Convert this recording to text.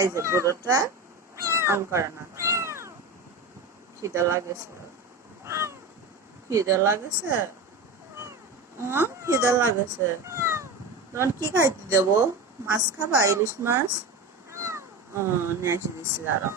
এই যে বুড়োটা আম করে না। খিদে লাগেছে, খিদে লাগেছে, খিদে লাগেছে। তোমার কি খাইতে দেবো? মাছ খাবা? ইলিশ মাছ নিয়ে এসে দিচ্ছি, দাঁড়াও।